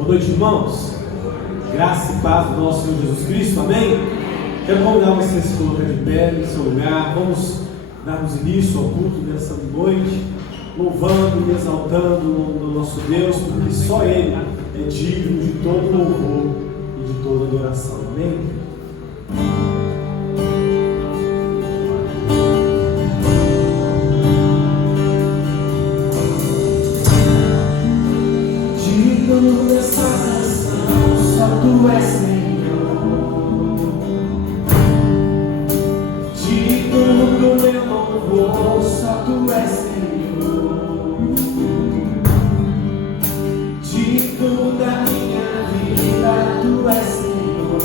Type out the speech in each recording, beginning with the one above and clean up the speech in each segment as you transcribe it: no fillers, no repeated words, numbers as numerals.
Boa noite, irmãos. Graça e paz do nosso Senhor Jesus Cristo, amém? Quero convidar você a se colocar de pé no seu lugar. Vamos darmos início ao culto dessa noite, louvando e exaltando o nosso Deus, porque só Ele é digno de todo louvor e de toda adoração, amém? Nessa nação, só Tu és Senhor. Digno do meu louvor, só Tu és Senhor. Digno da minha vida, Tu és Senhor.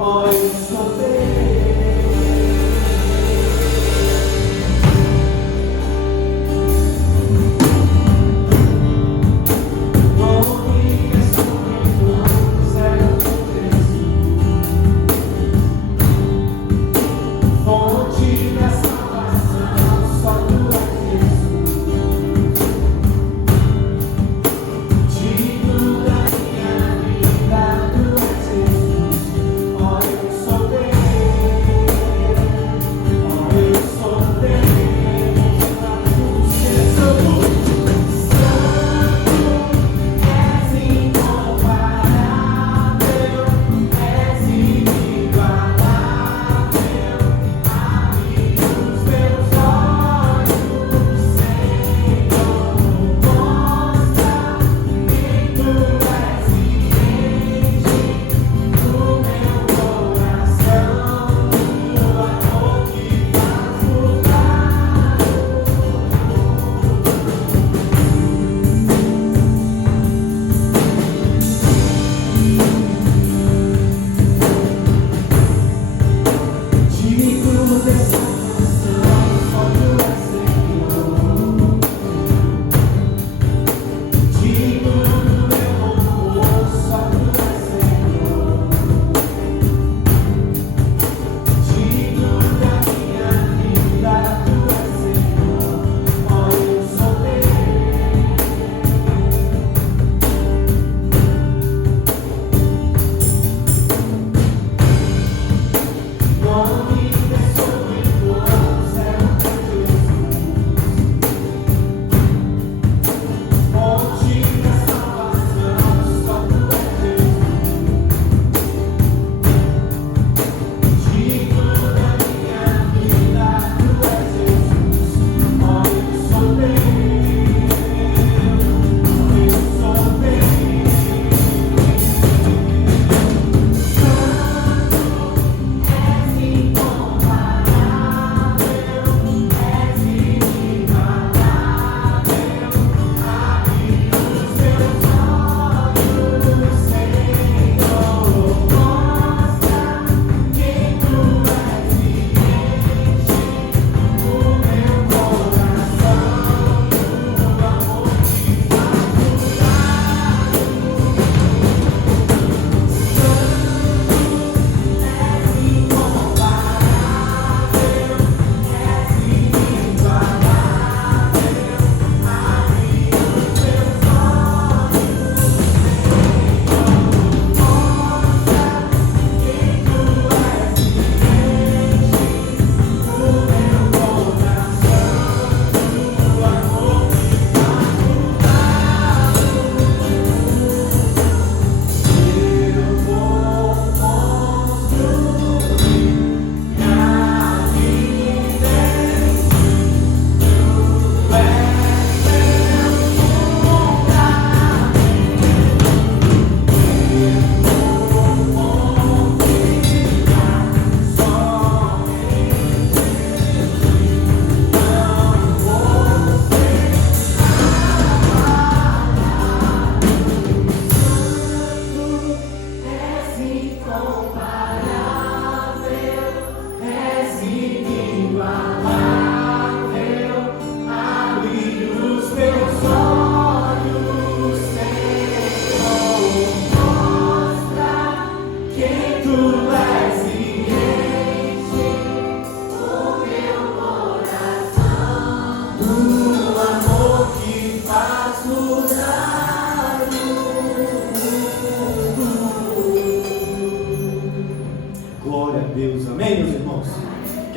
Ó, eu sou Teu. So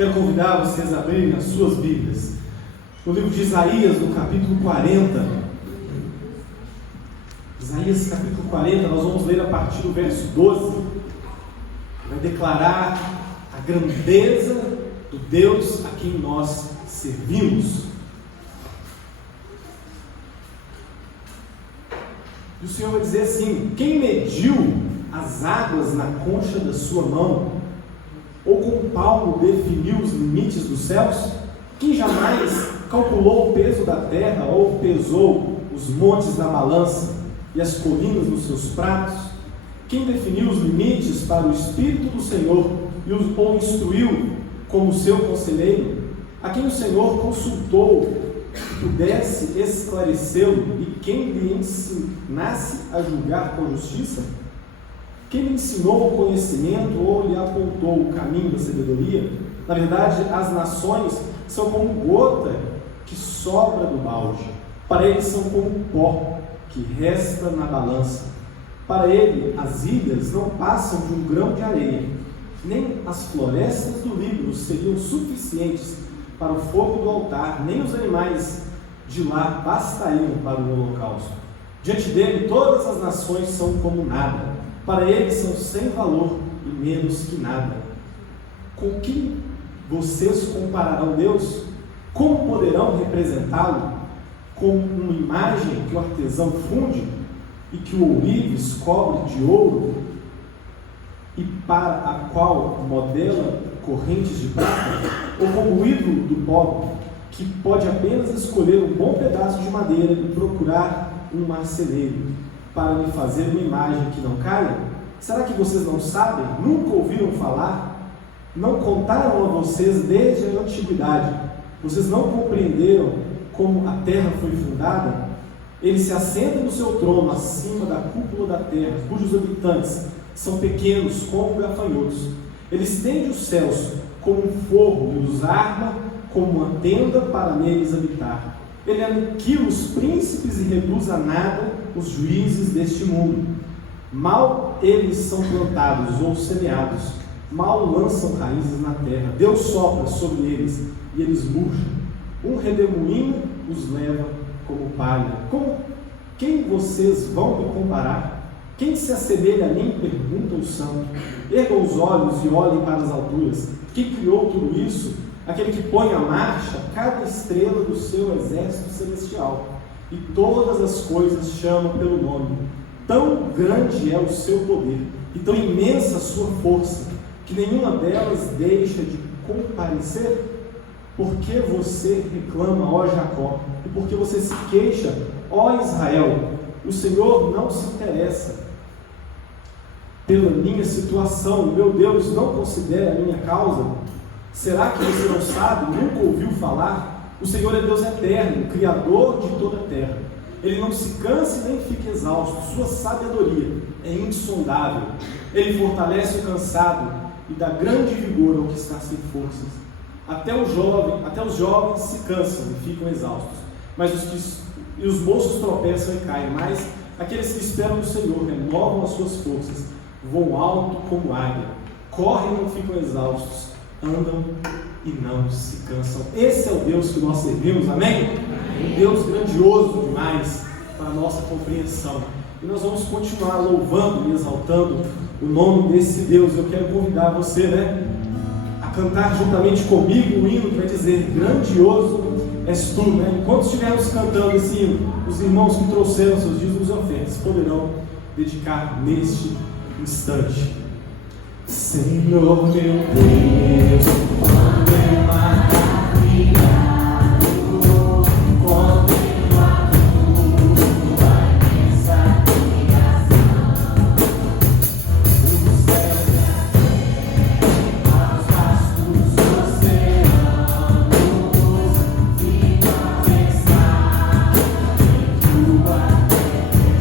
Quero convidar vocês a abrirem as suas Bíblias. No livro de Isaías, no capítulo 40. Isaías, capítulo 40, nós vamos ler a partir do verso 12. Vai declarar a grandeza do Deus a quem nós servimos. E o Senhor vai dizer assim: quem mediu as águas na concha da sua mão, ou com palmo definiu os limites dos céus? Quem jamais calculou o peso da terra, ou pesou os montes na balança e as colinas nos seus pratos? Quem definiu os limites para o Espírito do Senhor e ou instruiu como seu conselheiro? A quem o Senhor consultou que pudesse esclarecê-lo, e quem lhe ensinasse a julgar com justiça? Quem lhe ensinou o conhecimento ou lhe apontou o caminho da sabedoria? Na verdade, as nações são como gota que sobra do balde. Para ele são como pó que resta na balança. Para ele, as ilhas não passam de um grão de areia. Nem as florestas do Líbano seriam suficientes para o fogo do altar, nem os animais de lá bastariam para o holocausto. Diante dele, todas as nações são como nada. Para ele são sem valor e menos que nada. Com que vocês compararão Deus? Como poderão representá-lo? Com uma imagem que o artesão funde e que o ourives cobre de ouro, e para a qual modela correntes de prata? Ou como o ídolo do pobre, que pode apenas escolher um bom pedaço de madeira e procurar um marceneiro para lhe fazer uma imagem que não caia? Será que vocês não sabem? Nunca ouviram falar? Não contaram a vocês desde a antiguidade? Vocês não compreenderam como a terra foi fundada? Ele se assenta no seu trono acima da cúpula da terra, cujos habitantes são pequenos como gafanhotos. Ele estende os céus como um forro e os arma como uma tenda para neles habitar. Ele aniquila os príncipes e reduz a nada os juízes deste mundo. Mal eles são plantados ou semeados, mal lançam raízes na terra. Deus sopra sobre eles e eles murcham. Um redemoinho os leva como palha. Quem vocês vão me comparar? Quem se assemelha a mim? Pergunta o santo. Ergam os olhos e olhem para as alturas. Quem criou tudo isso? Aquele que põe à marcha cada estrela do seu exército celestial, e todas as coisas chama pelo nome. Tão grande é o seu poder, e tão imensa a sua força, que nenhuma delas deixa de comparecer. Por que você reclama, ó Jacó? E por que você se queixa, ó Israel? O Senhor não se interessa pela minha situação, meu Deus não considera a minha causa. Será que você não sabe, nunca ouviu falar? O Senhor é Deus eterno, Criador de toda a terra. Ele não se cansa e nem fica exausto. Sua sabedoria é insondável. Ele fortalece o cansado e dá grande vigor ao que está sem forças. Até os jovens se cansam e ficam exaustos, mas os moços tropeçam e caem. Mas aqueles que esperam no Senhor renovam as suas forças, voam alto como águia, correm e não ficam exaustos, andam e não se cansam. Esse é o Deus que nós servimos, amém? Um Deus grandioso demais para a nossa compreensão. E nós vamos continuar louvando e exaltando o nome desse Deus. Eu quero convidar você, a cantar juntamente comigo o hino que vai dizer: grandioso és tu, Enquanto estivermos cantando esse hino, os irmãos que trouxeram seus dízimos e ofertas poderão dedicar neste instante. Senhor meu Deus, quando eu maravilhado, contemplado tua imensa criação, os céus e a terra, os vastos oceanos, e a pensar em tua perfeição.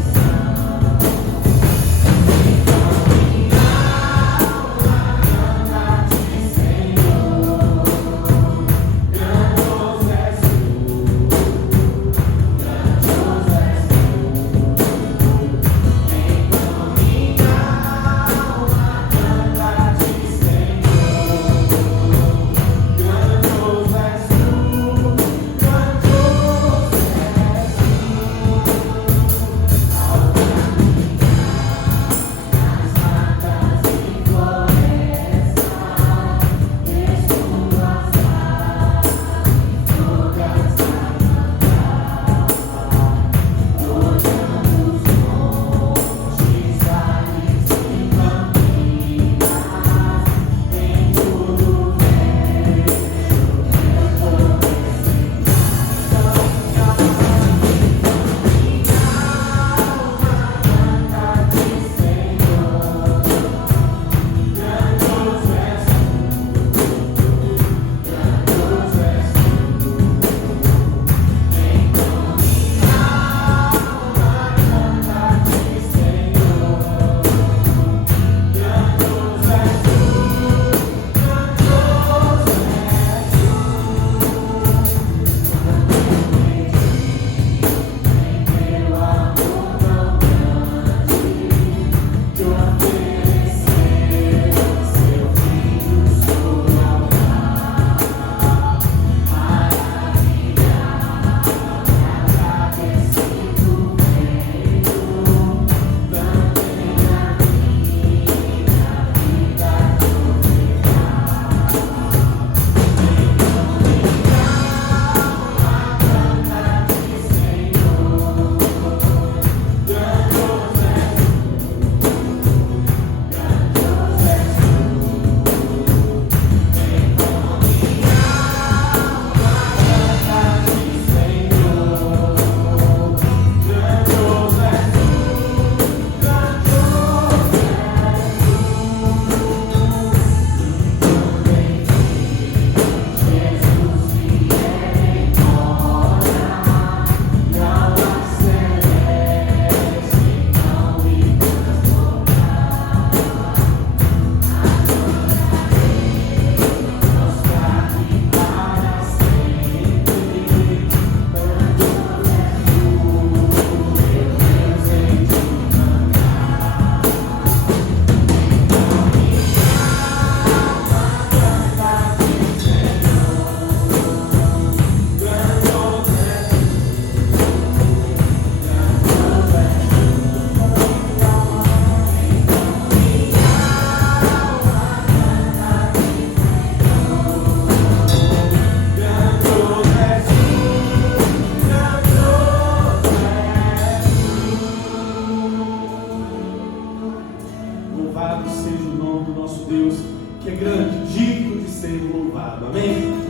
que é grande, digno de ser louvado. Amém?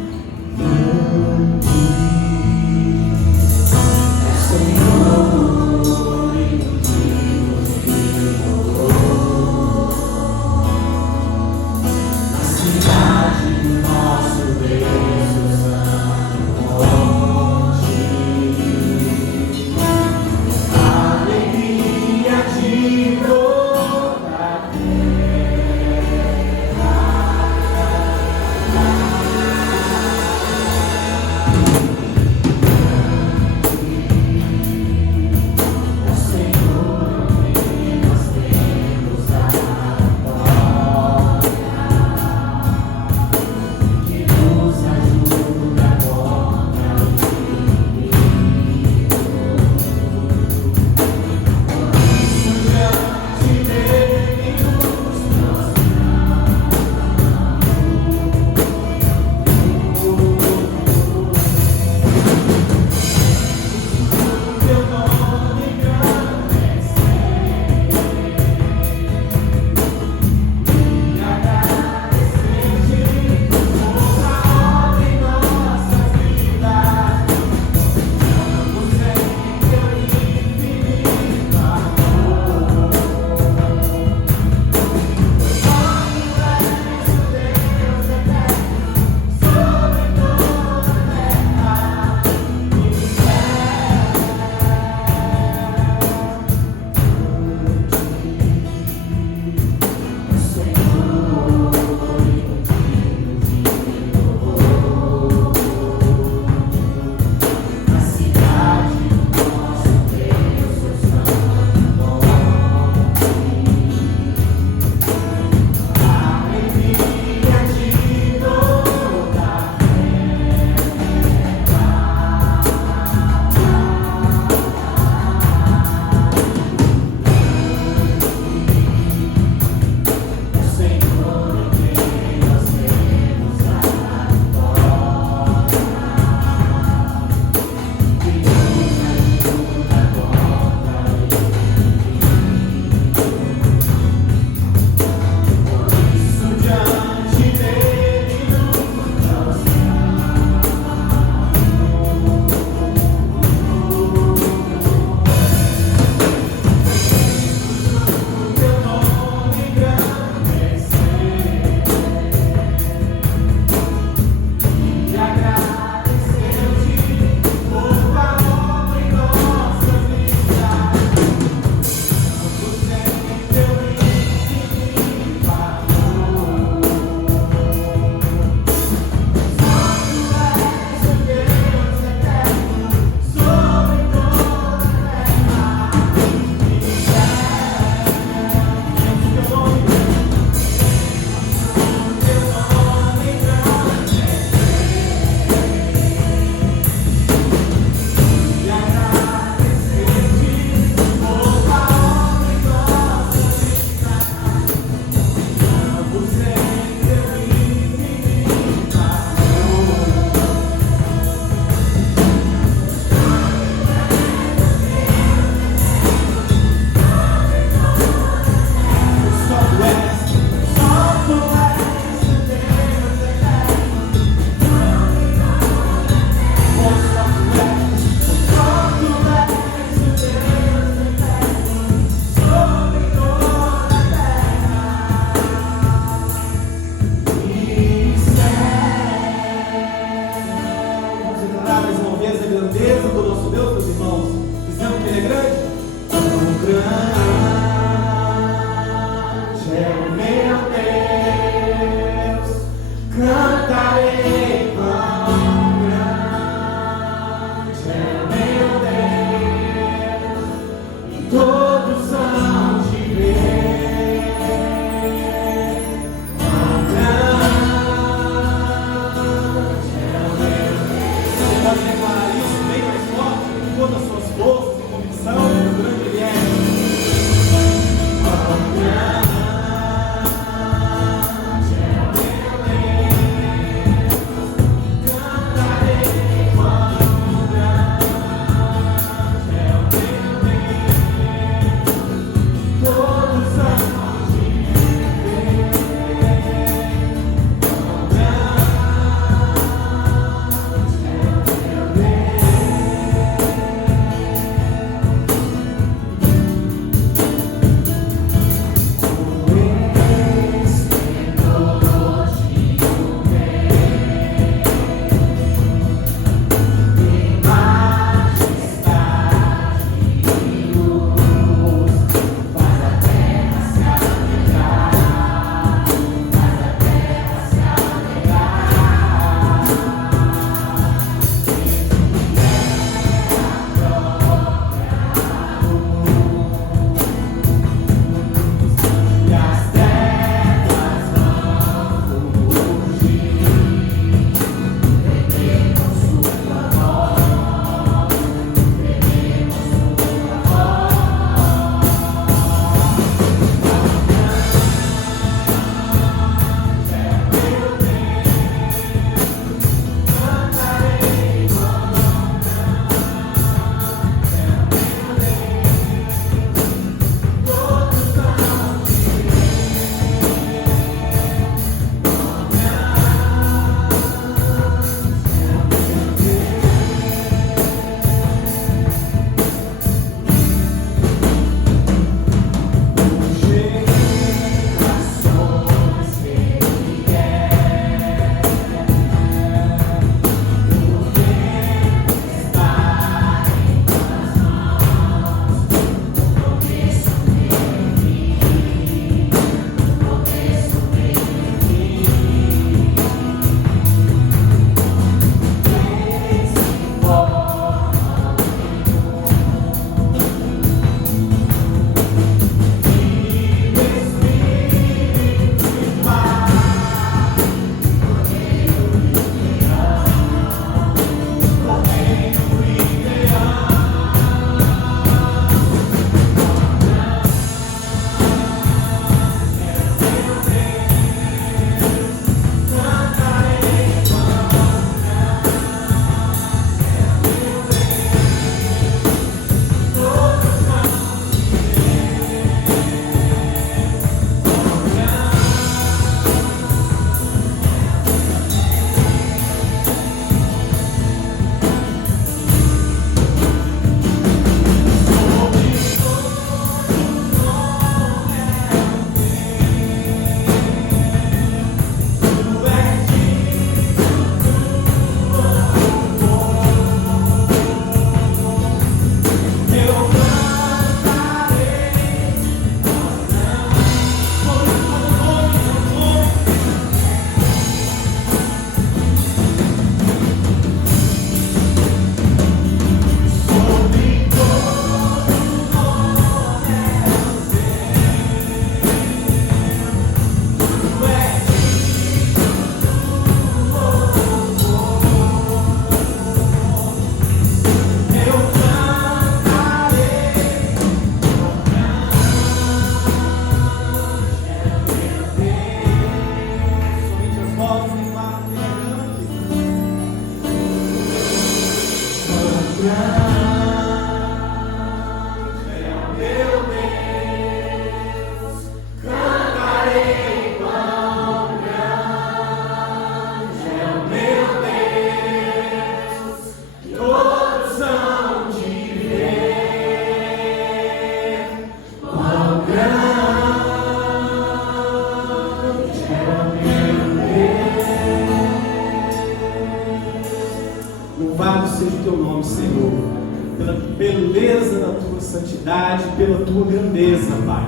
santidade, pela tua grandeza, Pai.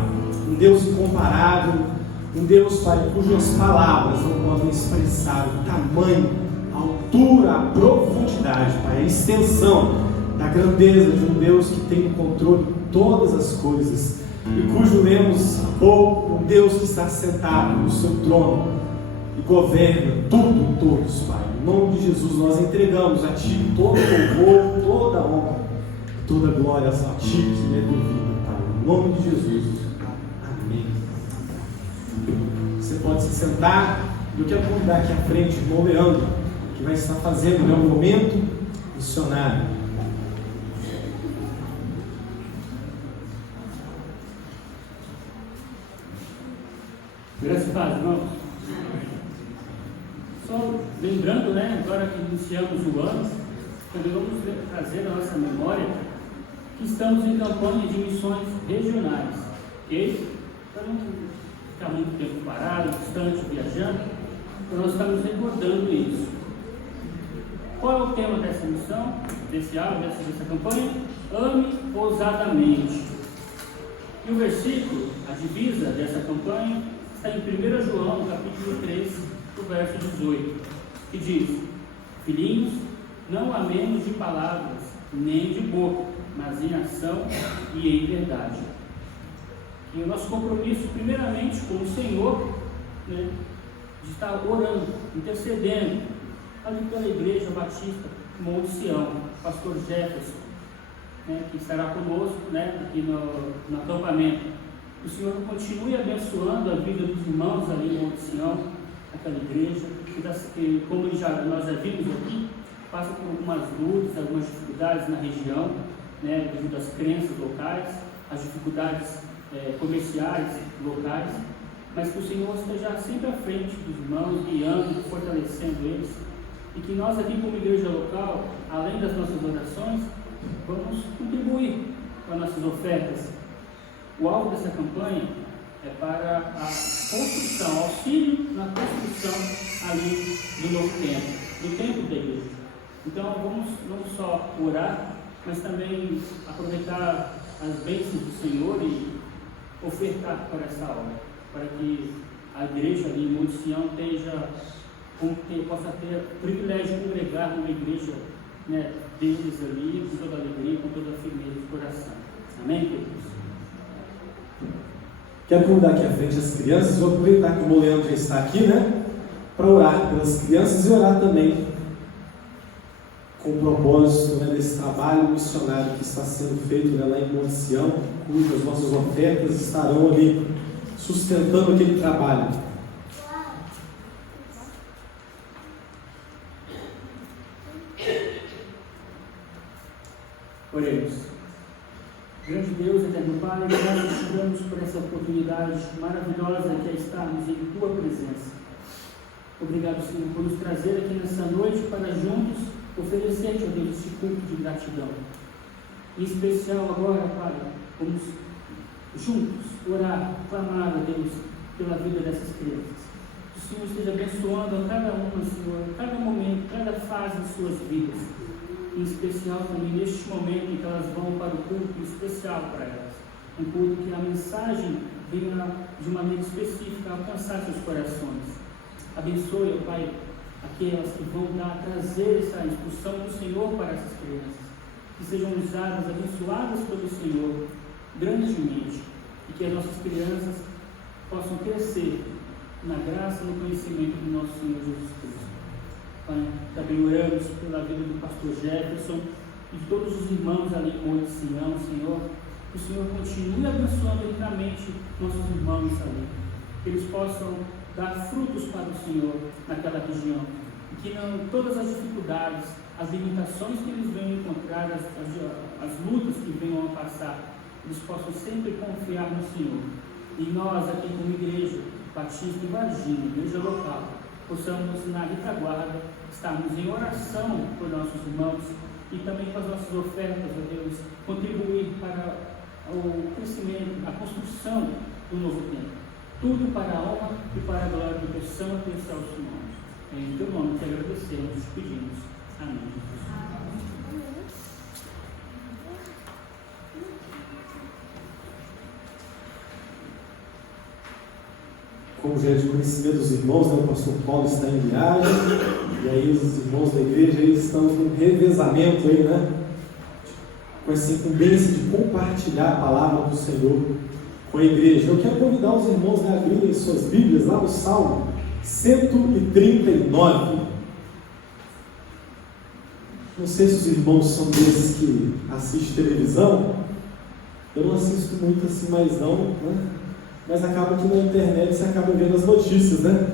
Um Deus incomparável, um Deus, Pai, cujas palavras não podem expressar o tamanho, a altura, a profundidade, Pai, a extensão da grandeza de um Deus que tem o controle de todas as coisas e cujo lemos há pouco, um Deus que está sentado no seu trono e governa tudo e todos, Pai. Em nome de Jesus, nós entregamos a Ti todo louvor, toda honra, toda glória a Ti que é devida, Pai. Em nome de Jesus. Amém. Você pode se sentar. Eu quero convidar aqui à frente o irmão Leandro, que vai estar fazendo o momento missionário. Graças a Deus, irmãos. Só lembrando, agora que iniciamos o ano, também vamos trazer a nossa memória que estamos em campanha de missões regionais, ok? Para não ficar muito tempo parado, distante, viajando, então nós estamos recordando isso. Qual é o tema dessa missão, dessa campanha? Ame ousadamente. E o versículo, a divisa dessa campanha, está em 1 João, capítulo 3, o verso 18, que diz: Filhinhos, não amemos de palavras, nem de boca, mas em ação e em verdade. E o nosso compromisso, primeiramente, com o Senhor, de estar orando, intercedendo, ali pela Igreja Batista Monte Sião, pastor Jefferson, que estará conosco, aqui no acampamento. O Senhor continue abençoando a vida dos irmãos ali em Monte Sião, aquela igreja, que como nós já vimos aqui, passa por algumas lutas, algumas dificuldades na região, devido às crenças locais, às dificuldades comerciais locais, mas que o Senhor esteja sempre à frente dos irmãos, guiando, fortalecendo eles, e que nós aqui como igreja local, além das nossas orações, vamos contribuir com as nossas ofertas. O alvo dessa campanha é para a construção, auxílio na construção ali do novo templo, do templo da igreja. Então vamos não só orar, mas também aproveitar as bênçãos do Senhor e ofertar para essa obra, para que a igreja ali em Monte Sião possa ter o privilégio de congregar numa igreja deles ali, com toda alegria, com toda a firmeza do coração. Amém, queridos? Quero convidar aqui à frente as crianças. Vou aproveitar que o Leandro já está aqui, para orar pelas crianças e orar também com o propósito desse trabalho missionário que está sendo feito lá em Monte Sião, cujas nossas ofertas estarão ali sustentando aquele trabalho. Oremos. Grande Deus, eterno Pai, nós te damos por essa oportunidade maravilhosa que é estarmos em Tua presença. Obrigado, Senhor, por nos trazer aqui nessa noite para juntos oferecer-te, ó Deus, este culto de gratidão. Em especial agora, Pai, vamos juntos orar, clamar, ó Deus, pela vida dessas crianças. Que o Senhor esteja abençoando a cada uma, Senhor, cada momento, cada fase de suas vidas. Em especial também neste momento em que elas vão para o culto especial para elas. Um culto que a mensagem venha de maneira específica a alcançar seus corações. Abençoe, ó Pai, aquelas que vão trazer essa instrução do Senhor para essas crianças. Que sejam usadas, abençoadas pelo Senhor grandemente. E que as nossas crianças possam crescer na graça e no conhecimento do nosso Senhor Jesus Cristo. Pai, também oramos pela vida do pastor Jefferson e de todos os irmãos ali em Monte Sião, Senhor. Que o Senhor continue abençoando ricamente nossos irmãos ali. Que eles possam dar frutos para o Senhor naquela região. E que todas as dificuldades, as limitações que eles venham encontrar, as lutas que venham a passar, eles possam sempre confiar no Senhor. E nós aqui como igreja Batista em Varginha, igreja local, possamos na retaguarda estarmos em oração por nossos irmãos e também com as nossas ofertas, ó Deus, contribuir para o crescimento, a construção do novo tempo. Tudo para a honra e para a glória do teu santo e excelso nome. Em teu nome te agradecemos e te pedimos. Amém. como já é de conhecimento dos irmãos, né, o pastor Paulo está em viagem, e aí os irmãos da igreja eles estão num revezamento aí, né? Com essa incumbência de compartilhar a palavra do Senhor com a igreja. Eu quero convidar os irmãos a abrirem suas Bíblias lá no Salmo 139. Não sei se os irmãos são desses que assistem televisão. Eu não assisto muito assim mais não, né? Mas acaba que na internet você acaba vendo as notícias, né?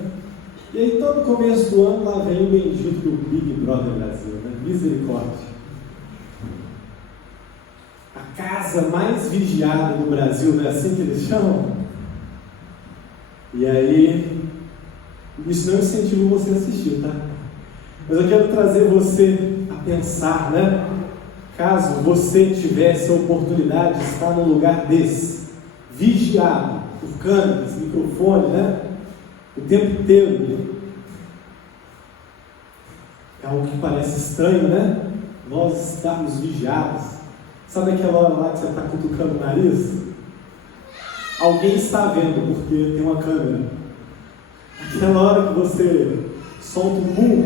E aí todo começo do ano lá vem o bendito do Big Brother Brasil, né? Misericórdia. A casa mais vigiada do Brasil, não é assim que eles chamam? E aí, isso não incentiva você a assistir, tá? Mas eu quero trazer você a pensar, né? Caso você tivesse a oportunidade de estar num lugar desse, vigiado por câmeras, microfone, né? O tempo inteiro. É algo que parece estranho, né? Nós estarmos vigiados. Sabe aquela hora lá que você está cutucando o nariz? Alguém está vendo, porque tem uma câmera. Aquela hora que você solta um pum,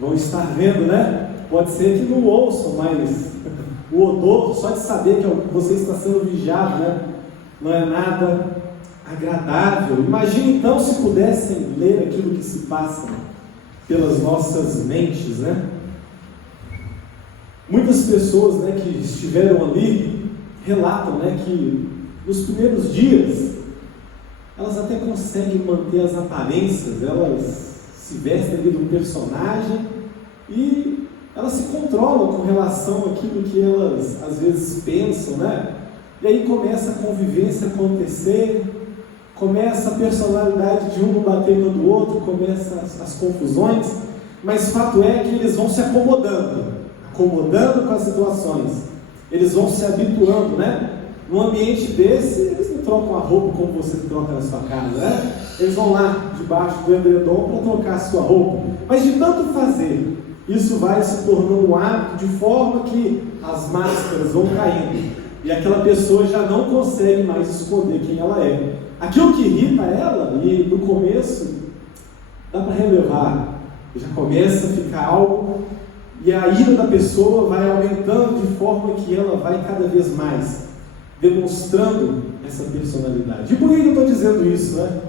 vão estar vendo, né? Pode ser que não ouçam, mas o odor, só de saber que você está sendo vigiado, né? Não é nada agradável. Imagine então se pudessem ler aquilo que se passa pelas nossas mentes, né? Muitas pessoas, né, que estiveram ali relatam, né, que nos primeiros dias elas até conseguem manter as aparências, elas se vestem ali de um personagem e elas se controlam com relação àquilo que elas às vezes pensam, né? E aí começa a convivência a acontecer, começa a personalidade de um não bater no do outro, começa as confusões, mas fato é que eles vão se acomodando com as situações, eles vão se habituando, né? Num ambiente desse, eles não trocam a roupa como você troca na sua casa, né? Eles vão lá debaixo do edredom para trocar a sua roupa, mas de tanto fazer, isso vai se tornando um hábito, de forma que as máscaras vão caindo, e aquela pessoa já não consegue mais esconder quem ela é. Aquilo que irrita ela, e no começo, dá para relevar, já começa a ficar algo, e a ira da pessoa vai aumentando de forma que ela vai cada vez mais demonstrando essa personalidade. E por que eu estou dizendo isso, né?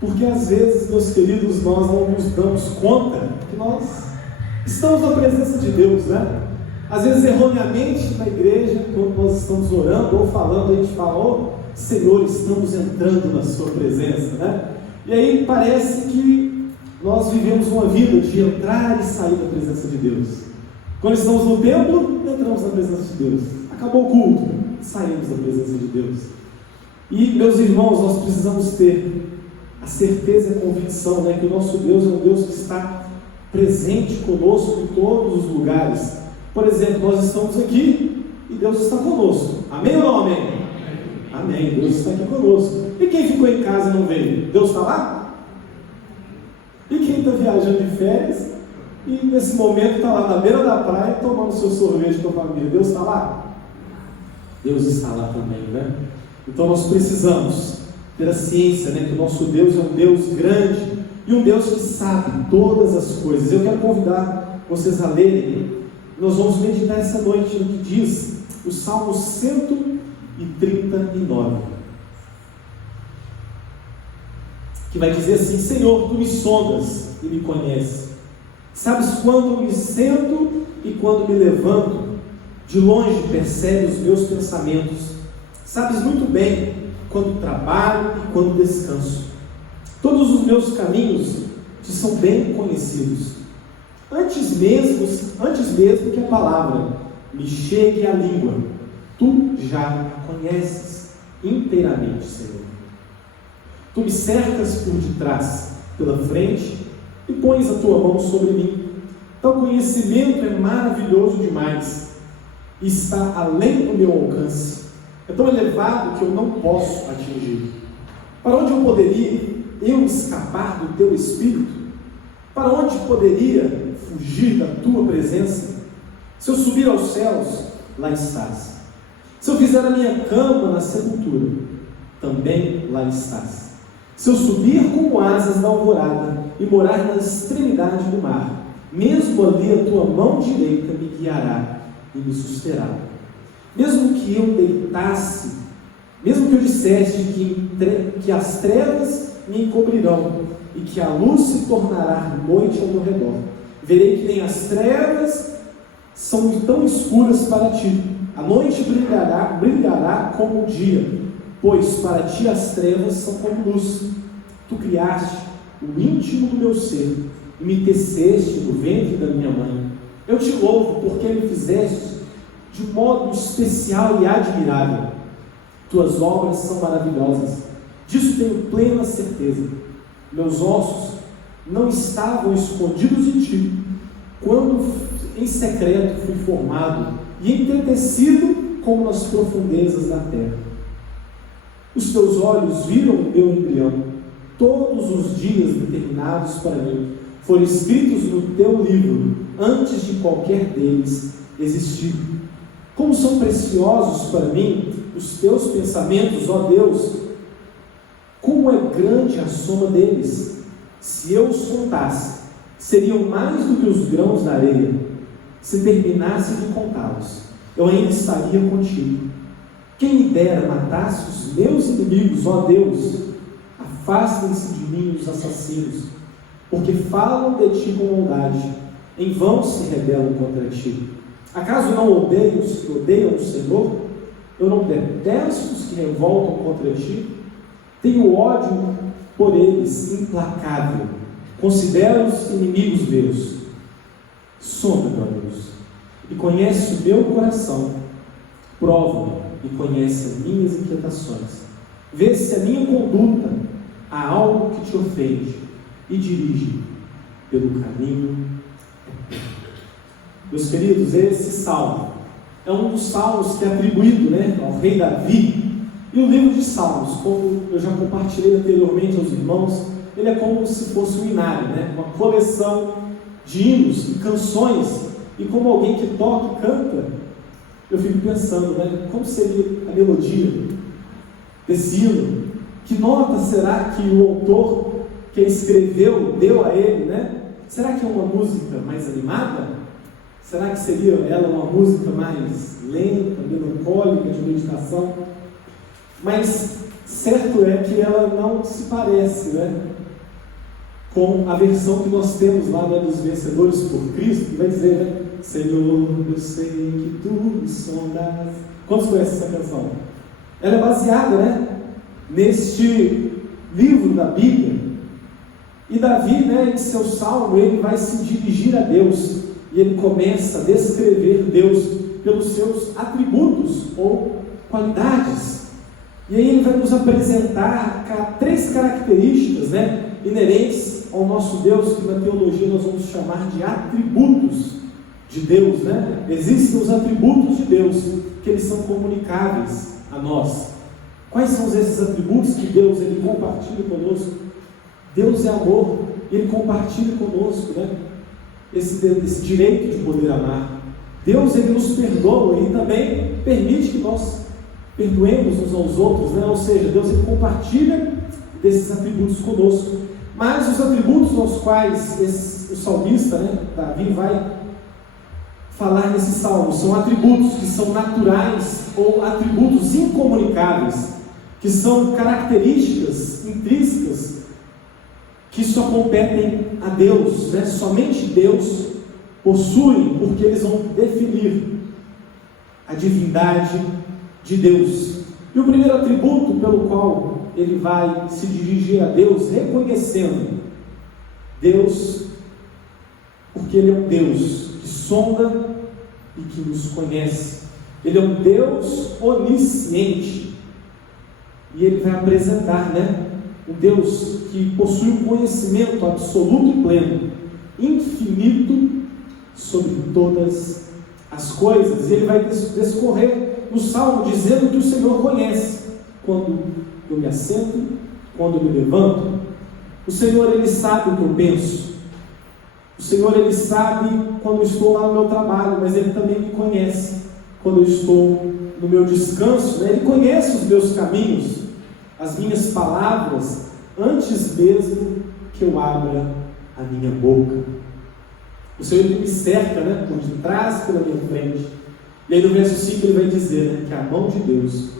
Porque às vezes, meus queridos, nós não nos damos conta que nós estamos na presença de Deus, né? Às vezes, erroneamente, na igreja, quando nós estamos orando ou falando, a gente fala: oh, Senhor, estamos entrando na sua presença, né? E aí parece que nós vivemos uma vida de entrar e sair da presença de Deus. Quando estamos no templo, entramos na presença de Deus. Acabou o culto, saímos da presença de Deus. E, meus irmãos, nós precisamos ter a certeza e a convicção, né, que o nosso Deus é um Deus que está presente conosco em todos os lugares. Por exemplo, nós estamos aqui e Deus está conosco. Amém ou não amém? Amém. Deus está aqui conosco. E quem ficou em casa e não veio? Deus está lá? E quem está viajando de férias e nesse momento está lá na beira da praia tomando seu sorvete com a família, Deus está lá? Deus está lá também, né? Então nós precisamos ter a ciência, né, que o nosso Deus é um Deus grande e um Deus que sabe todas as coisas. Eu quero convidar vocês a lerem. Nós vamos meditar essa noite no que diz o Salmo 139, que vai dizer assim: Senhor, Tu me sondas e me conheces, sabes quando me sento e quando me levanto, de longe percebes os meus pensamentos, sabes muito bem quando trabalho e quando descanso, todos os meus caminhos Te são bem conhecidos, antes mesmo que a palavra me chegue à língua, Tu já a conheces inteiramente, Senhor. Tu me cercas por detrás, pela frente, e pões a Tua mão sobre mim. Tal conhecimento é maravilhoso demais, e está além do meu alcance. É tão elevado que eu não posso atingir. Para onde eu poderia escapar do Teu Espírito? Para onde poderia fugir da Tua presença? Se eu subir aos céus, lá estás. Se eu fizer a minha cama na sepultura, também lá estás. Se eu subir como asas da alvorada e morar na extremidade do mar, mesmo ali a tua mão direita me guiará e me susterá. Mesmo que eu deitasse, mesmo que eu dissesse que as trevas me encobrirão e que a luz se tornará noite ao meu redor, verei que nem as trevas são tão escuras para ti. A noite brilhará como o dia, pois para ti as trevas são como luz. Tu criaste o íntimo do meu ser e me teceste no ventre da minha mãe. Eu te louvo porque me fizeste de modo especial e admirável. Tuas obras são maravilhosas, disso tenho plena certeza. Meus ossos não estavam escondidos em ti, quando em secreto fui formado e entretecido como nas profundezas da terra. Os teus olhos viram o meu embrião, todos os dias determinados para mim foram escritos no teu livro, antes de qualquer deles existir. Como são preciosos para mim os teus pensamentos, ó Deus! Como é grande a soma deles! Se eu os contasse, seriam mais do que os grãos da areia. Se terminasse de contá-los, eu ainda estaria contigo. Quem me dera matasse os meus inimigos, ó Deus! Afastem-se de mim os assassinos, porque falam de ti com maldade, em vão se rebelam contra ti. Acaso não odeio os que odeiam o Senhor? Eu não detesto os que revoltam contra ti? Tenho ódio por eles, implacável. Considero-os inimigos meus. Sonda-me, ó Deus, e conhece o meu coração. Prova-me e conhece as minhas inquietações. Vê se a minha conduta há algo que te ofende e dirige pelo caminho eterno. Meus queridos, esse salmo é um dos salmos que é atribuído, ao rei Davi. E o livro de Salmos, como eu já compartilhei anteriormente aos irmãos, ele é como se fosse um inário, uma coleção de hinos e canções. E como alguém que toca e canta, eu fico pensando, como seria a melodia desse hino? Que nota será que o autor que escreveu deu a ele, Será que é uma música mais animada? Será que seria ela uma música mais lenta, melancólica, de meditação? Mas certo é que ela não se parece, com a versão que nós temos lá, dos Vencedores por Cristo, que vai dizer, Senhor, eu sei que tu me sondas. Quantos conhecem essa canção? Ela é baseada, neste livro da Bíblia. E Davi, em seu salmo, ele vai se dirigir a Deus. E ele começa a descrever Deus pelos seus atributos ou qualidades. E aí ele vai nos apresentar 3 características, inerentes ao nosso Deus, que na teologia nós vamos chamar de atributos de Deus, Existem os atributos de Deus, que eles são comunicáveis a nós. Quais são esses atributos que Deus ele compartilha conosco? Deus é amor, e ele compartilha conosco, esse direito de poder amar. Deus ele nos perdoa e também permite que nós perdoemos uns aos outros, ou seja, Deus ele compartilha desses atributos conosco. Mas os atributos aos quais o salmista, Davi, vai falar nesse salmo, são atributos que são naturais ou atributos incomunicáveis, que são características intrínsecas que só competem a Deus, somente Deus possui, porque eles vão definir a divindade de Deus. E o primeiro atributo pelo qual ele vai se dirigir a Deus, reconhecendo Deus, porque ele é um Deus que sonda e que nos conhece. Ele é um Deus onisciente, e ele vai apresentar, um Deus que possui um conhecimento absoluto e pleno, infinito sobre todas as coisas. E ele vai discorrer no salmo dizendo que o Senhor conhece quando eu me assento, quando eu me levanto. O Senhor ele sabe o que eu penso. O Senhor ele sabe quando eu estou lá no meu trabalho, mas ele também me conhece quando eu estou no meu descanso, Ele conhece os meus caminhos. as minhas palavras antes mesmo que eu abra a minha boca. O Senhor me cerca, né, por detrás, pela minha frente. E aí no verso 5 ele vai dizer, né, que a mão de Deus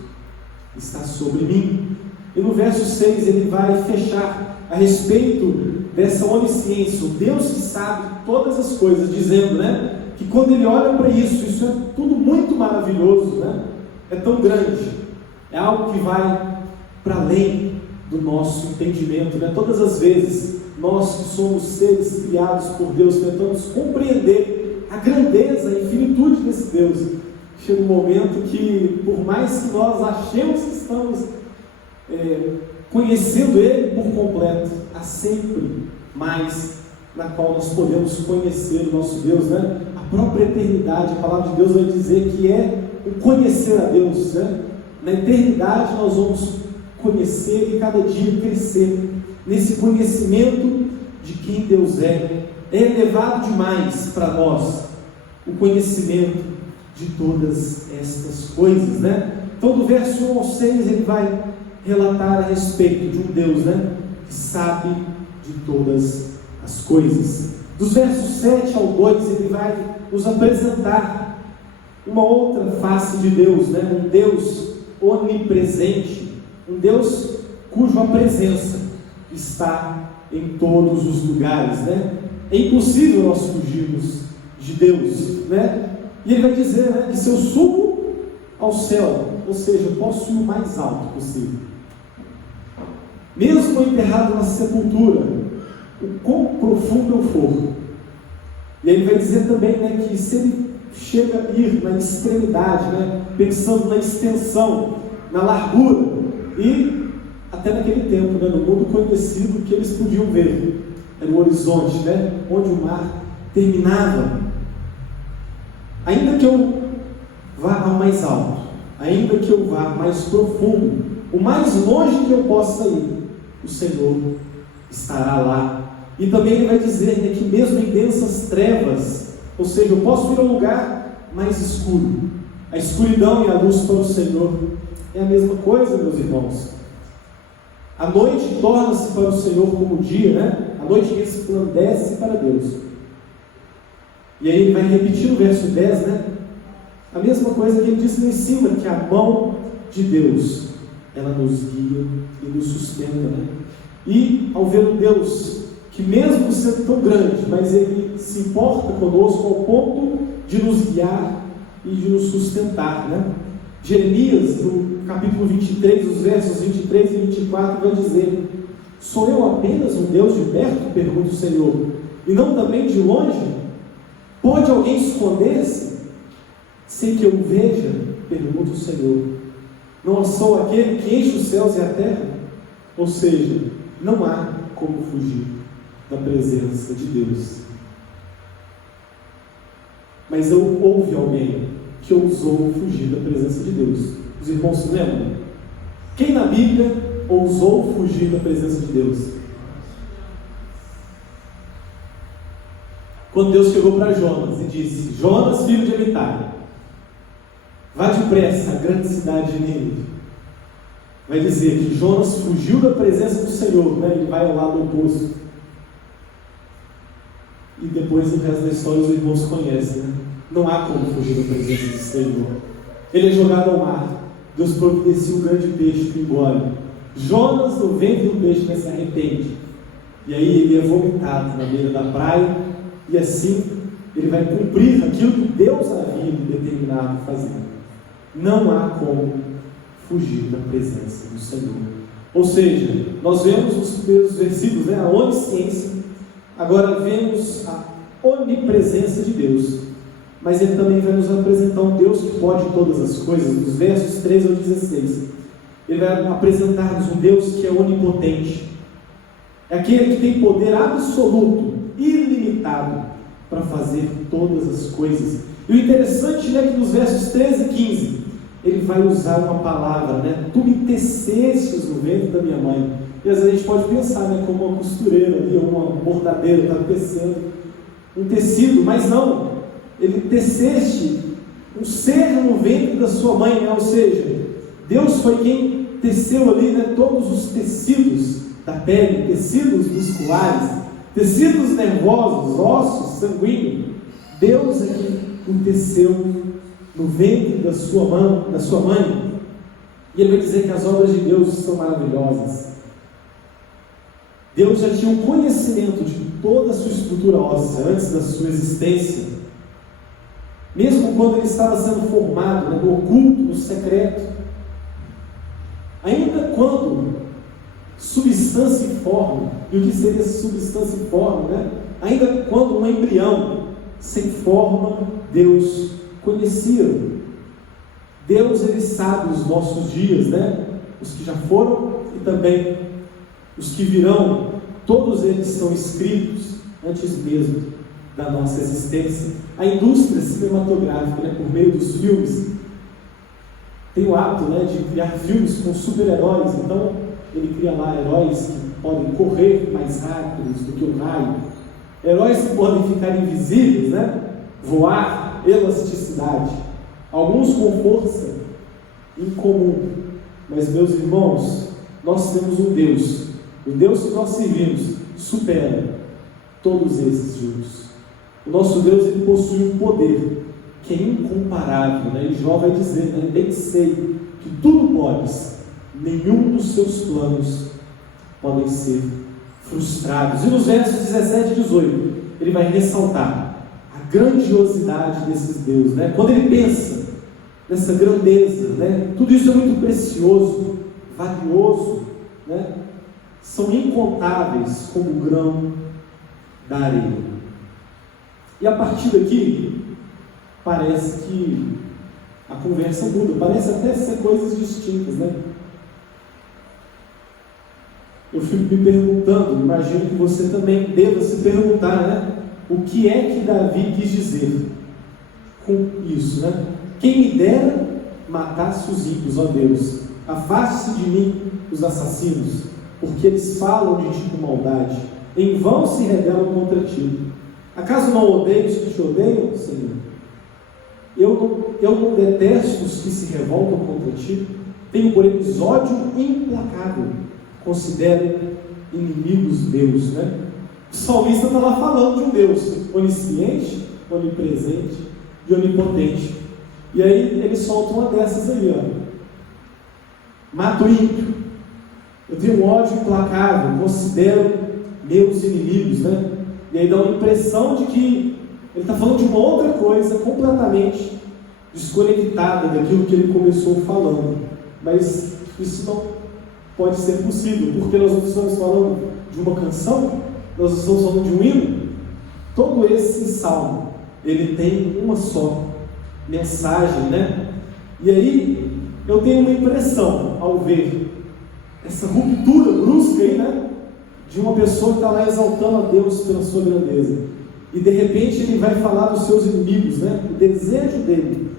está sobre mim. E no verso 6 ele vai fechar a respeito dessa onisciência, o Deus que sabe todas as coisas, dizendo, né, que quando ele olha para isso é tudo muito maravilhoso, né? É tão grande, é algo que vai para além do nosso entendimento, né? Todas as vezes nós que somos seres criados por Deus tentamos compreender a grandeza, a infinitude desse Deus. Chega um momento que, por mais que nós achemos que estamos conhecendo Ele por completo, há sempre mais na qual nós podemos conhecer o nosso Deus, né? A própria eternidade, a palavra de Deus vai dizer que é o conhecer a Deus, né? Na eternidade nós vamos conhecer e cada dia crescer nesse conhecimento de quem Deus é. É elevado demais para nós o conhecimento de todas estas coisas, né? Então do verso 1 ao 6 ele vai relatar a respeito de um Deus, né, que sabe de todas as coisas. Dos versos 7 ao 2 ele vai nos apresentar uma outra face de Deus, né? Um Deus onipresente, um Deus cuja presença está em todos os lugares, né? É impossível nós fugirmos de Deus, né? E ele vai dizer, né, que se eu subo ao céu, ou seja, eu posso ir o mais alto possível, mesmo enterrado na sepultura, o quão profundo eu for. E ele vai dizer também, né, que se ele chega a ir na extremidade, né, pensando na extensão, na largura, e até naquele tempo, né, no mundo conhecido, que eles podiam ver, era o horizonte, né, onde o mar terminava. Ainda que eu vá ao mais alto, ainda que eu vá mais profundo, o mais longe que eu possa ir, o Senhor estará lá. E também ele vai dizer, né, que mesmo em densas trevas, ou seja, eu posso ir a um lugar mais escuro. A escuridão e a luz para o Senhor é a mesma coisa, meus irmãos. A noite torna-se para o Senhor como o dia, né? A noite resplandece para Deus. E aí ele vai repetir no verso 10, né? A mesma coisa que ele disse lá em cima, que a mão de Deus, ela nos guia e nos sustenta, né? E ao ver um Deus que mesmo sendo tão grande, mas ele se importa conosco ao ponto de nos guiar e de nos sustentar, né? Jeremias, no capítulo 23, os versos 23 e 24, vai dizer: sou eu apenas um Deus de perto? Pergunta o Senhor, e não também de longe? Pode alguém esconder-se sem que eu o veja? Pergunta o Senhor. Não sou aquele que enche os céus e a terra? Ou seja, não há como fugir da presença de Deus. Mas houve alguém que ousou fugir da presença de Deus. Os irmãos se lembram? Quem na Bíblia ousou fugir da presença de Deus? Quando Deus chegou para Jonas e disse: Jonas, filho de Amitai, vá depressa à grande cidade de Nínive. Vai dizer que Jonas fugiu da presença do Senhor, né? Ele vai ao lado oposto. E depois o resto da história os irmãos conhecem, né? Não há como fugir da presença do Senhor. Ele é jogado ao mar. Deus providencia um grande peixe que engole. Jonas, no ventre do peixe, se arrepende. E aí ele é vomitado na beira da praia. E assim ele vai cumprir aquilo que Deus havia determinado fazer. Não há como fugir da presença do Senhor. Ou seja, nós vemos nos primeiros versículos, né, a onisciência. Agora vemos a onipresença de Deus. Mas ele também vai nos apresentar um Deus que pode todas as coisas. Dos versos 13 ao 16 ele vai apresentar-nos um Deus que é onipotente. É aquele que tem poder absoluto, ilimitado, para fazer todas as coisas. E o interessante é que nos versos 13 e 15 ele vai usar uma palavra, né? Tu me tecestes no ventre da minha mãe. E às vezes a gente pode pensar, né, como uma costureira ali, ou uma bordadeira está tecendo um tecido, mas não. Ele teceste um ser no ventre da sua mãe, né? Ou seja, Deus foi quem teceu ali, né, todos os tecidos da pele, tecidos musculares, tecidos nervosos, ossos, sanguíneos. Deus é que o teceu no ventre da sua mãe. E ele vai dizer que as obras de Deus são maravilhosas. Deus já tinha um conhecimento de toda a sua estrutura óssea antes da sua existência. Mesmo quando ele estava sendo formado, né, no oculto, no secreto. Ainda quando substância informe, e o que seria substância informe, né? Ainda quando um embrião sem forma, Deus conhecia. Deus, ele sabe os nossos dias, né? Os que já foram e também os que virão. Todos eles são escritos antes mesmo da nossa existência. A indústria cinematográfica, né, por meio dos filmes, tem o hábito, né, de criar filmes com super-heróis. Então ele cria lá heróis que podem correr mais rápidos do que o raio, heróis que podem ficar invisíveis, né? Voar, elasticidade, alguns com força incomum. Mas, meus irmãos, nós temos um Deus, o Deus que nós servimos supera todos esses juntos. O nosso Deus, ele possui um poder que é incomparável, né? E Jó vai dizer, né? Bem sei que tudo podes, nenhum dos seus planos podem ser frustrados. E nos versos 17 e 18, ele vai ressaltar a grandiosidade desses deuses, né? Quando ele pensa nessa grandeza, né? Tudo isso é muito precioso, valioso, né? São incontáveis como o grão da areia. E a partir daqui, parece que a conversa muda, parece até ser coisas distintas, né? Eu fico me perguntando, imagino que você também deva se perguntar, né? O que é que Davi quis dizer com isso, né? Quem me dera matasse os ímpios, ó Deus, afaste-se de mim os assassinos, porque eles falam de ti com maldade, em vão se rebelam contra ti. Acaso não odeio os que te odeiam, Senhor? Eu não detesto os que se revoltam contra ti, tenho por eles ódio implacável, considero inimigos meus, né? O salmista está lá falando de um Deus onisciente, onipresente e onipotente. E aí ele solta uma dessas aí, ó. Mato ímpio, eu tenho um ódio implacável, considero meus inimigos, né? E aí dá uma impressão de que ele está falando de uma outra coisa completamente desconectada daquilo que ele começou falando. Mas isso não pode ser possível, porque nós não estamos falando de uma canção, nós estamos falando de um hino. Todo esse salmo, ele tem uma só mensagem, né? E aí eu tenho uma impressão ao ver essa ruptura brusca aí, né? De uma pessoa que está lá exaltando a Deus pela sua grandeza, e de repente ele vai falar dos seus inimigos, né? O desejo dele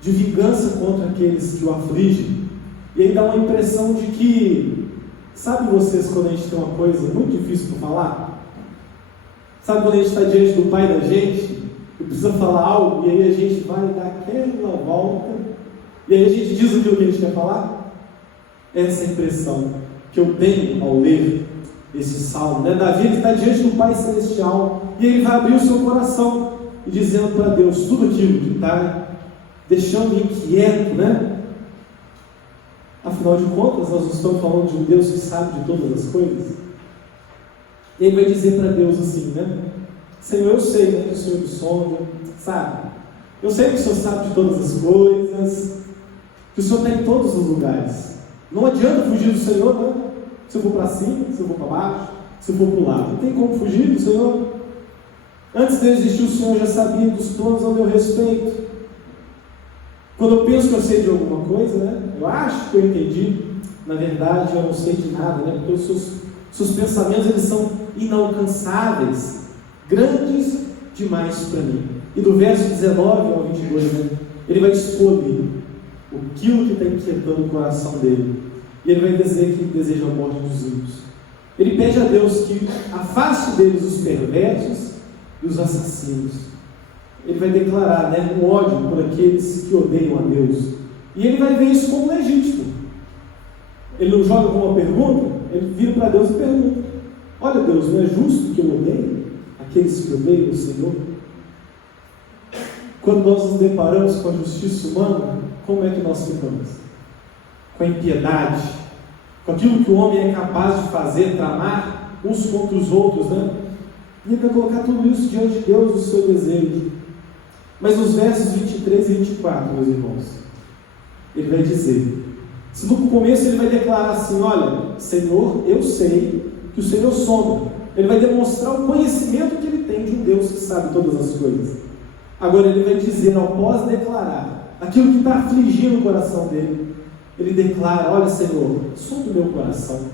de vingança contra aqueles que o afligem. E aí dá uma impressão de que, sabe vocês, quando a gente tem uma coisa muito difícil para falar? Sabe quando a gente está diante do Pai da gente e precisa falar algo, e aí a gente vai dar aquela volta, e aí a gente diz aquilo que a gente quer falar? Essa é a impressão que eu tenho ao ler esse salmo, né? Davi está diante do Pai Celestial, e ele vai abrir o seu coração e dizendo para Deus tudo aquilo que está deixando inquieto, né? Afinal de contas, nós não estamos falando de um Deus que sabe de todas as coisas. E ele vai dizer para Deus assim, né? Senhor, eu sei, né, que o Senhor me sonda, sabe? Eu sei que o Senhor sabe de todas as coisas, que o Senhor está em todos os lugares. Não adianta fugir do Senhor, né? Se eu for para cima, se eu for para baixo, se eu for para o lado. Não tem como fugir do Senhor. Antes de eu existir, o Senhor já sabia dos planos ao meu respeito. Quando eu penso que eu sei de alguma coisa, né? Eu acho que eu entendi. Na verdade, eu não sei de nada, né? Porque os seus pensamentos, eles são inalcançáveis, grandes demais para mim. E do verso 19 ao 22, né? Ele vai escolher aquilo que está inquietando o coração dele. E ele vai dizer que ele deseja a morte dos ímpios. Ele pede a Deus que afaste deles os perversos e os assassinos. Ele vai declarar, né, um ódio por aqueles que odeiam a Deus. E ele vai ver isso como legítimo. Ele não joga com uma pergunta, ele vira para Deus e pergunta: olha Deus, não é justo que eu odeie aqueles que odeiam o Senhor? Quando nós nos deparamos com a justiça humana, como é que nós ficamos? Com a impiedade, com aquilo que o homem é capaz de fazer, tramar uns contra os outros, né? E ele vai colocar tudo isso diante de Deus, o seu desejo. Mas nos versos 23 e 24, meus irmãos, ele vai dizer, se no começo ele vai declarar assim: olha, Senhor, eu sei que o Senhor sonda. Ele vai demonstrar o conhecimento que ele tem de um Deus que sabe todas as coisas. Agora ele vai dizer, após declarar aquilo que está afligindo o coração dele, ele declara: olha Senhor, sonda o meu coração,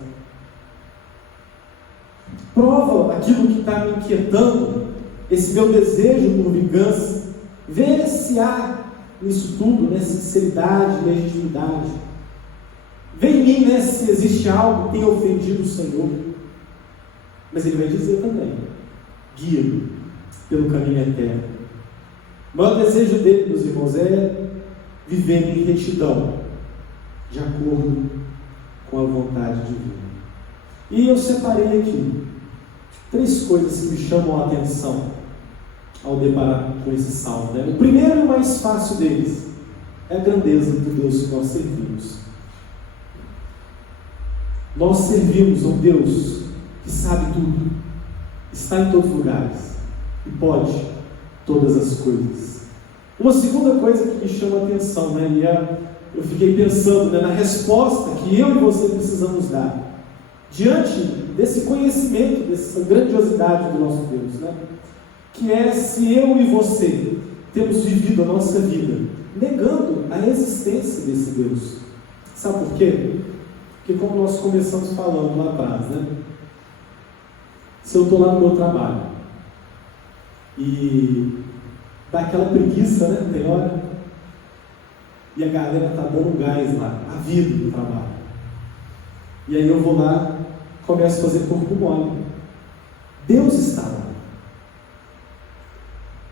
prova aquilo que está me inquietando, esse meu desejo por vingança, vê se há nisso tudo, né, sinceridade, legitimidade, vê em mim, né, se existe algo que tenha ofendido o Senhor. Mas ele vai dizer também: guia-me pelo caminho eterno. O maior desejo dele, meus irmãos, é viver em retidão, de acordo com a vontade divina. E eu separei aqui 3 coisas que me chamam a atenção ao deparar com esse salmo, né? O primeiro e o mais fácil deles é a grandeza do Deus que nós servimos. Nós servimos a um Deus que sabe tudo, está em todos os lugares e pode todas as coisas. Uma segunda coisa que me chama a atenção, né? E eu fiquei pensando, né, na resposta que eu e você precisamos dar diante desse conhecimento, dessa grandiosidade do nosso Deus, né? Que é se eu e você temos vivido a nossa vida negando a existência desse Deus. Sabe por quê? Porque, como nós começamos falando lá atrás, né? Se eu estou lá no meu trabalho e dá aquela preguiça, né? Tem hora, e a galera está dando um gás lá, a vida do trabalho, e aí eu vou lá, começo a fazer corpo mole. Deus está lá.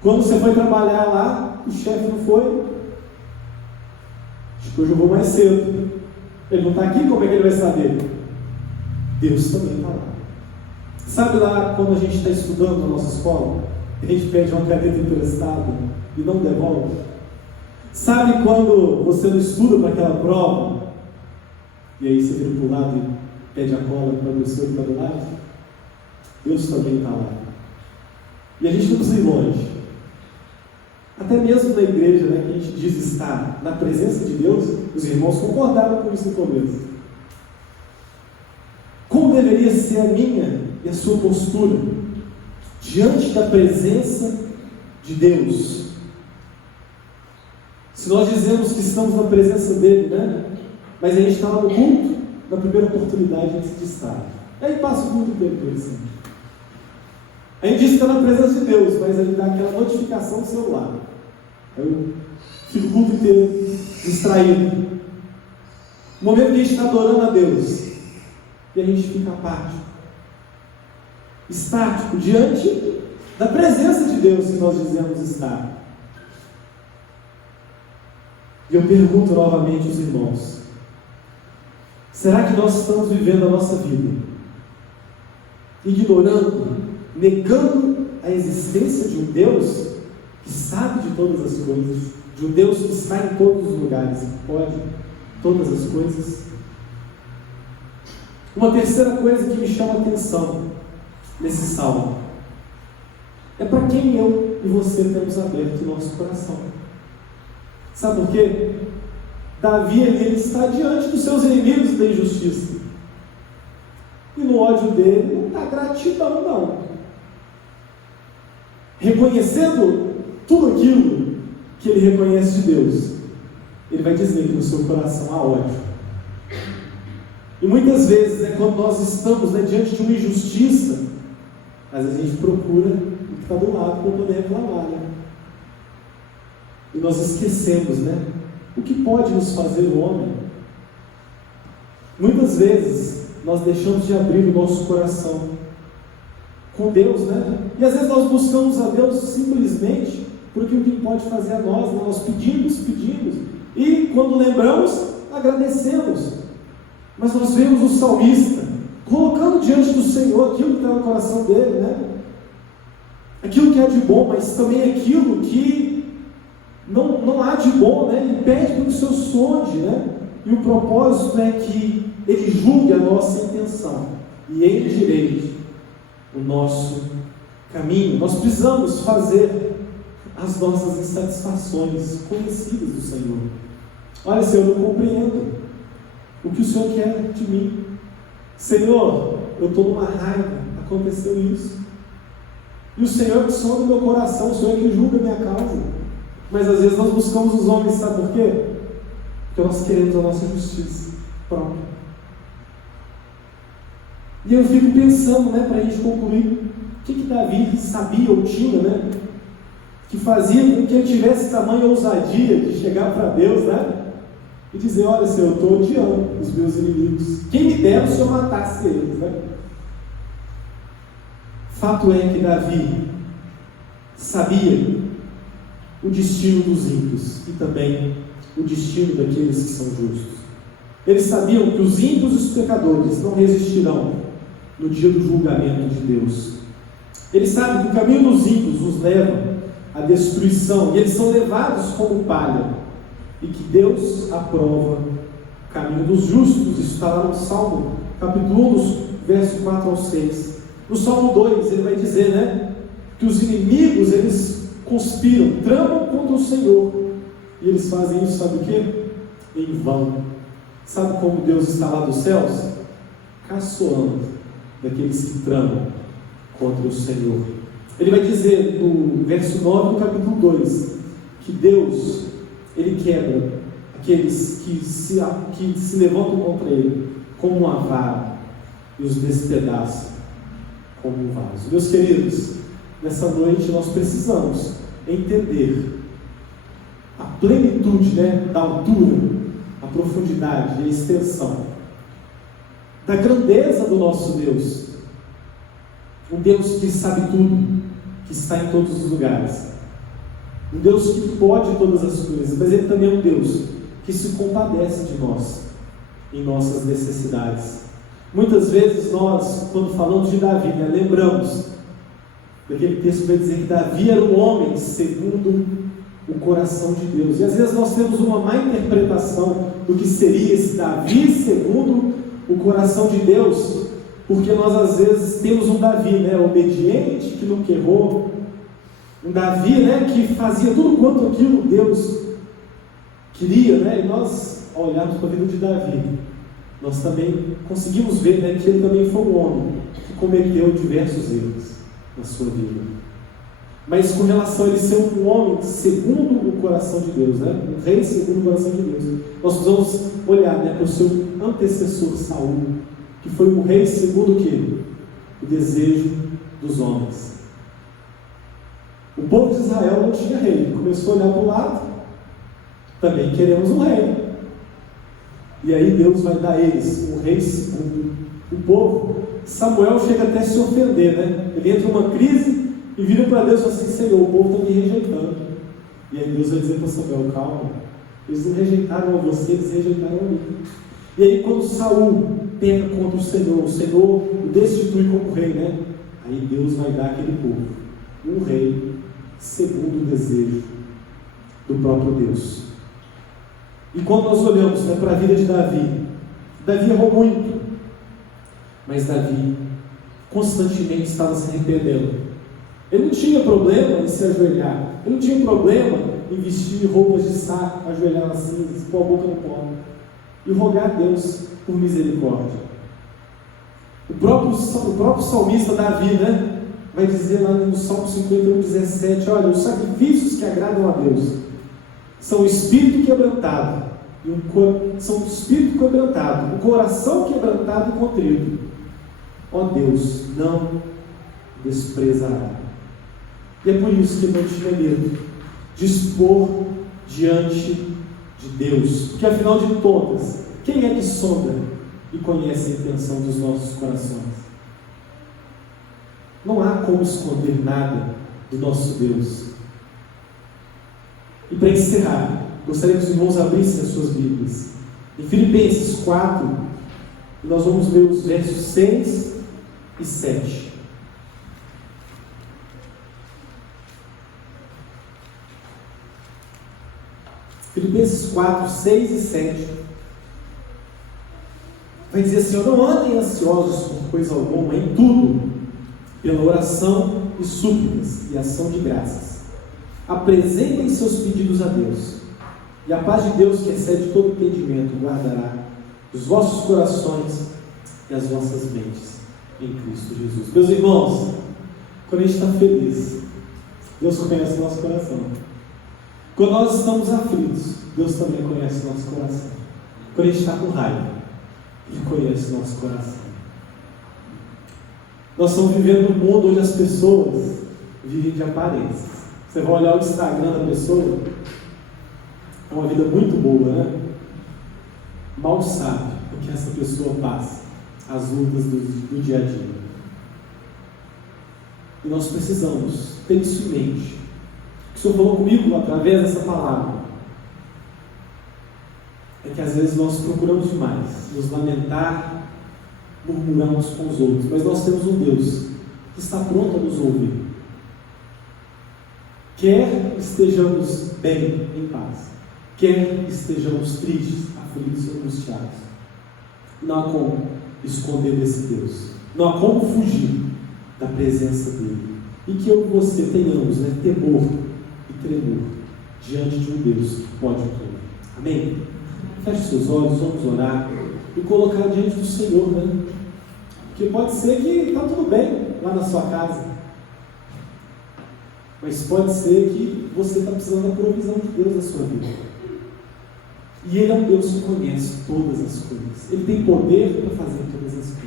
Quando você foi trabalhar lá, o chefe não foi, acho que hoje eu vou mais cedo, ele não está aqui, como é que ele vai saber? Deus também está lá. Sabe lá quando a gente está estudando na nossa escola, a gente pede uma caneta emprestada e não devolve? Sabe quando você não estuda para aquela prova e aí você vira para o lado e pede a cola para a pessoa que está do lado? Deus também está lá. E a gente não precisa ir longe. Até mesmo na igreja, né, que a gente diz estar na presença de Deus, os irmãos concordaram com isso no começo. Como deveria ser a minha e a sua postura diante da presença de Deus? Se nós dizemos que estamos na presença dele, né? Mas a gente está lá no culto, na primeira oportunidade a gente se distrai. Aí passa o culto inteiro por assim. A gente diz que está na presença de Deus, mas ele dá aquela notificação no celular. Aí eu fico o culto inteiro distraído. No momento que a gente está adorando a Deus, e a gente fica apático, estático, diante da presença de Deus que nós dizemos estar. E eu pergunto novamente aos irmãos: será que nós estamos vivendo a nossa vida ignorando, negando a existência de um Deus que sabe de todas as coisas, de um Deus que está em todos os lugares e que pode todas as coisas? Uma terceira coisa que me chama a atenção nesse salmo é para quem eu e você temos aberto o nosso coração. Sabe por quê? Davi, ele está diante dos seus inimigos da injustiça, e no ódio dele não está gratidão, não. Reconhecendo tudo aquilo que ele reconhece de Deus, ele vai dizer que no seu coração há ódio. E muitas vezes, quando nós estamos, diante de uma injustiça, às vezes a gente procura o que está do lado para poder reclamar, né? E nós esquecemos, o que pode nos fazer o homem. Muitas vezes nós deixamos de abrir o nosso coração com Deus, E às vezes nós buscamos a Deus simplesmente por aquilo que Ele pode fazer a nós, Nós pedimos, e quando lembramos, agradecemos. Mas nós vemos o salmista colocando diante do Senhor aquilo que está no coração dele, né? Aquilo que é de bom, mas também aquilo que não há de bom, né? Ele pede para que o Senhor sonde, né? E o propósito é que Ele julgue a nossa intenção e Ele endireite o nosso caminho. Nós precisamos fazer as nossas insatisfações conhecidas do Senhor. Olha, Senhor, eu não compreendo o que o Senhor quer de mim. Senhor, eu estou numa raiva, aconteceu isso. E o Senhor que sonda o meu coração, o Senhor que julga a minha causa. Mas às vezes nós buscamos os homens, sabe por quê? Porque nós queremos a nossa justiça própria. E eu fico pensando, né, para a gente concluir, o que Davi sabia ou tinha, né, que fazia com que ele tivesse tamanha ousadia de chegar para Deus, né, e dizer: olha, Senhor, eu estou odiando os meus inimigos. Quem me dera se eu matasse eles, né? Fato é que Davi sabia o destino dos ímpios e também o destino daqueles que são justos. Eles sabiam que os ímpios e os pecadores não resistirão no dia do julgamento de Deus. Eles sabem que o caminho dos ímpios os leva à destruição, e eles são levados como palha, e que Deus aprova o caminho dos justos. Isso está lá no Salmo, capítulo 1, verso 4 ao 6. No Salmo 2, ele vai dizer, né, que os inimigos, eles conspiram, tramam contra o Senhor, e eles fazem isso, sabe o quê? Em vão. Sabe como Deus está lá dos céus? Caçoando daqueles que tramam contra o Senhor. Ele vai dizer no verso 9 do capítulo 2, que Deus, Ele quebra aqueles que se levantam contra Ele como uma vara e os despedaça como um vaso. Meus queridos, nessa noite nós precisamos entender a plenitude, né, da altura, a profundidade e a extensão da grandeza do nosso Deus. Um Deus que sabe tudo, que está em todos os lugares. Um Deus que pode todas as coisas, mas Ele também é um Deus que se compadece de nós, em nossas necessidades. Muitas vezes nós, quando falamos de Davi, né, lembramos daquele texto que vai dizer que Davi era um homem segundo o coração de Deus. E às vezes nós temos uma má interpretação do que seria esse Davi segundo o coração de Deus, porque nós às vezes temos um Davi, né, obediente, que nunca errou, um Davi, né, que fazia tudo quanto aquilo Deus queria, né, e nós, ao olharmos para a vida de Davi, nós também conseguimos ver, né, que ele também foi um homem que cometeu diversos erros na sua vida. Mas com relação a ele ser um homem segundo o coração de Deus, né, um rei segundo o coração de Deus, nós precisamos olhar, né, para o seu antecessor Saul, que foi um rei segundo o quê? O desejo dos homens. O povo de Israel não tinha rei, começou a olhar para o lado, também queremos um rei. E aí Deus vai dar a eles um rei segundo o povo. Samuel chega até a se ofender, né? Ele entra numa crise e vira para Deus e fala assim: Senhor, o povo está me rejeitando. E aí Deus vai dizer para Samuel: calma, eles não rejeitaram a você, eles rejeitaram a mim. E aí quando Saul peca contra o Senhor o destitui como rei, né? Aí Deus vai dar àquele povo um rei segundo o desejo do próprio Deus. E quando nós olhamos, né, para a vida de Davi, Davi errou muito, mas Davi constantemente estava se arrependendo. Ele não tinha problema em se ajoelhar, ele não tinha problema em vestir roupas de saco, ajoelhar nas cinzas, pôr a boca no pó e rogar a Deus por misericórdia. O próprio salmista Davi, né, vai dizer lá no Salmo 51:17, olha, os sacrifícios que agradam a Deus são o espírito quebrantado, o coração quebrantado e contrito. Ó Deus, não desprezará. E é por isso que não tinha medo de expor diante de Deus, porque afinal de contas, quem é que sonda e conhece a intenção dos nossos corações? Não há como esconder nada do nosso Deus. E para encerrar, gostaria que os irmãos abrissem as suas Bíblias em Filipenses 4, E nós vamos ler os versos 6 e 7. Filipenses 4, 6 e 7 vai dizer assim: não andem ansiosos por coisa alguma, em tudo, pela oração e súplicas e ação de graças, apresentem seus pedidos a Deus, e a paz de Deus, que excede todo entendimento, guardará os vossos corações e as vossas mentes em Cristo Jesus. Meus irmãos, quando a gente está feliz, Deus conhece o nosso coração. Quando nós estamos aflitos, Deus também conhece o nosso coração. Quando a gente está com raiva, Ele conhece o nosso coração. Nós estamos vivendo num mundo onde as pessoas vivem de aparências. Você vai olhar o Instagram da pessoa, é uma vida muito boa, né? Mal sabe o que essa pessoa passa, as lutas do dia a dia. E nós precisamos ter isso em mente. O que o Senhor falou comigo através dessa palavra é que às vezes nós procuramos demais nos lamentar, murmuramos com os outros, mas nós temos um Deus que está pronto a nos ouvir. Quer estejamos bem, em paz, quer estejamos tristes, aflitos e angustiados, não há como esconder desse Deus, não há como fugir da presença dele. E que eu e você tenhamos, temor e tremor diante de um Deus que pode tudo. Amém? Feche seus olhos, vamos orar e colocar diante do Senhor, Porque pode ser que está tudo bem lá na sua casa, mas pode ser que você está precisando da provisão de Deus na sua vida. E Ele é um Deus que conhece todas as coisas. Ele tem poder para fazer todas as coisas.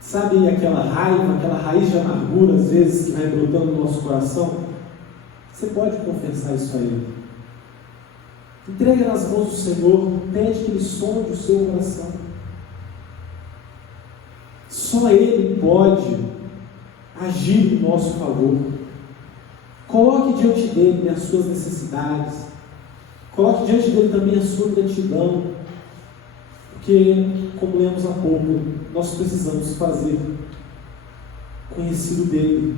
Sabe aquela raiva, aquela raiz de amargura, às vezes, que vai brotando no nosso coração? Você pode confessar isso a Ele. Entrega nas mãos do Senhor, pede que Ele sonde o seu coração. Só Ele pode agir em nosso favor. Coloque diante dele as suas necessidades. Coloque diante dele também a sua gratidão. Porque, como lemos há pouco, nós precisamos fazer conhecido dele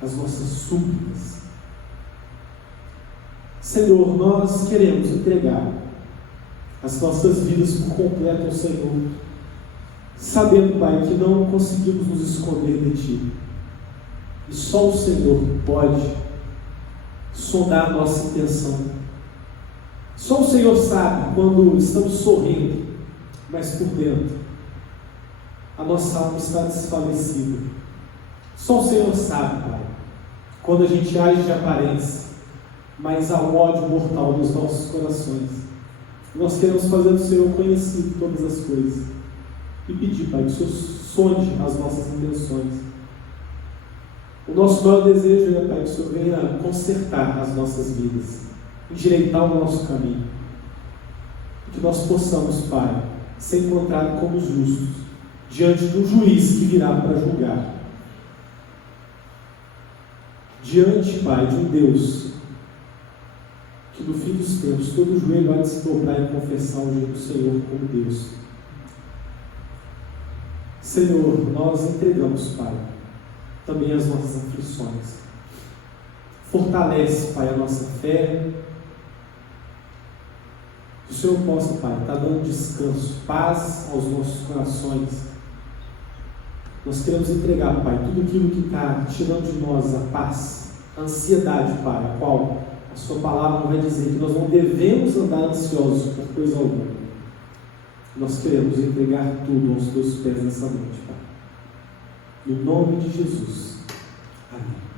as nossas súplicas. Senhor, nós queremos entregar as nossas vidas por completo ao Senhor, sabendo, Pai, que não conseguimos nos esconder de Ti. E só o Senhor pode sondar a nossa intenção. Só o Senhor sabe quando estamos sorrindo, mas por dentro a nossa alma está desfalecida. Só o Senhor sabe, Pai, quando a gente age de aparência, mas há um ódio mortal nos nossos corações. Nós queremos fazer do Senhor conhecido todas as coisas e pedir, Pai, que o Senhor sonde as nossas intenções. O nosso maior desejo é, Pai, que o Senhor venha consertar as nossas vidas, endireitar o nosso caminho, que nós possamos, Pai, ser encontrados como justos diante do juiz que virá para julgar, diante, Pai, de um Deus que no fim dos tempos todo joelho vai se dobrar e confessar o Senhor como Deus. Senhor, nós entregamos, Pai, também as nossas aflições. Fortalece, Pai, a nossa fé. Que o Senhor possa, Pai, estar dando descanso, paz aos nossos corações. Nós queremos entregar, Pai, tudo aquilo que está tirando de nós a paz, a ansiedade, Pai, a qual a Sua palavra vai dizer que nós não devemos andar ansiosos por coisa alguma. Nós queremos entregar tudo aos Teus pés nessa noite, Pai. No nome de Jesus. Amém.